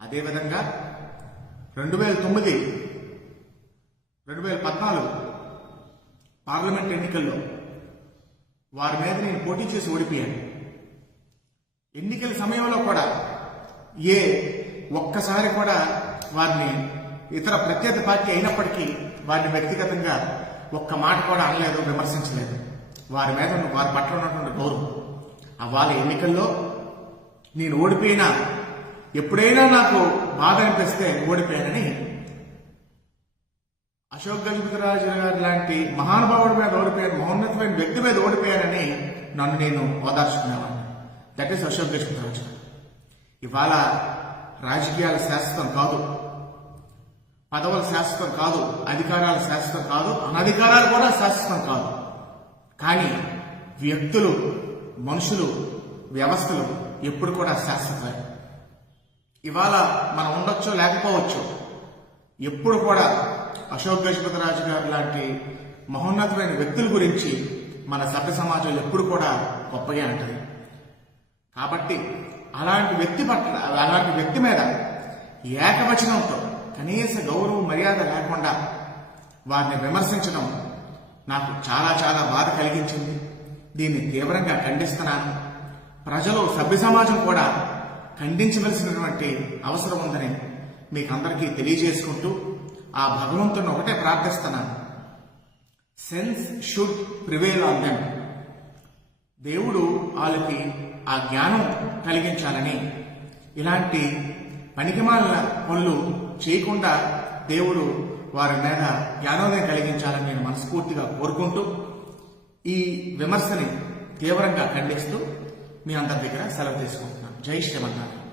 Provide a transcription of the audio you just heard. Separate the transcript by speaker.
Speaker 1: అదేవిధంగా రెండు వేల తొమ్మిది రెండు వేల పద్నాలుగు పార్లమెంట్ ఎన్నికల్లో వారి మీద నేను పోటీ చేసి ఓడిపోయాను. ఎన్నికల సమయంలో కూడా ఏ ఒక్కసారి కూడా వారిని ఇతర ప్రత్యర్థి పార్టీ అయినప్పటికీ వారిని వ్యక్తిగతంగా ఒక్క మాట కూడా అనలేదు విమర్శించలేదు. వారి మీద వారి పట్ల ఉన్నటువంటి గౌరవం. ఆ వాళ్ళ ఎన్నికల్లో నేను ఓడిపోయినా ఎప్పుడైనా నాకు బాధ అనిపిస్తే ఓడిపోయానని అశోక్ గజపతిరాజు గారి లాంటి మహానుభావుడి మీద ఓడిపోయాను మహోన్నతమైన వ్యక్తి మీద ఓడిపోయానని నన్ను నేను ఓదార్చుకునేవాడిని. దట్ ఈస్ అశోక్ గజపతిరాజు ఇవాళ రాజకీయాలు శాశ్వతం కాదు. పదవులు శాశ్వతం కాదు. అధికారాలు శాశ్వతం కాదు. అనధికారాలు కూడా శాశ్వతం కాదు. కానీ వ్యక్తులు మనుషులు వ్యవస్థలు ఎప్పుడు కూడా శాశ్వతమే. ఇవాళ మనం ఉండొచ్చు లేకపోవచ్చు ఎప్పుడు కూడా అశోక్ గజపతిరాజు గారు లాంటి మహోన్నతమైన వ్యక్తుల గురించి మన సభ్య సమాజం ఎప్పుడు కూడా గొప్పగా ఉంటుంది కాబట్టి అలాంటి వ్యక్తి పట్ల అలాంటి వ్యక్తి మీద ఏకవచనంతో కనీస గౌరవం మర్యాద లేకుండా వారిని విమర్శించడం నాకు చాలా చాలా బాధ కలిగించింది. దీన్ని తీవ్రంగా ఖండిస్తున్నాను. ప్రజలు సభ్య సమాజం కూడా ఖండించవలసినటువంటి అవసరం ఉందని మీకు అందరికీ తెలియజేసుకుంటూ ఆ భగవంతుని ఒకటే ప్రార్థిస్తున్నాను. Sense should prevail on them దేవుడు వాళ్ళకి ఆ జ్ఞానం కలిగించాలని ఇలాంటి పనికిమాలిన పనులు చేయకుండా దేవుడు వారి మీద జ్ఞానోదయం కలిగించాలని నేను మనస్ఫూర్తిగా కోరుకుంటూ ఈ విమర్శని తీవ్రంగా ఖండిస్తూ మీ అందరి దగ్గర సెలవు తీసుకుంటున్నాను. జై శ్రీమన్నారాయణ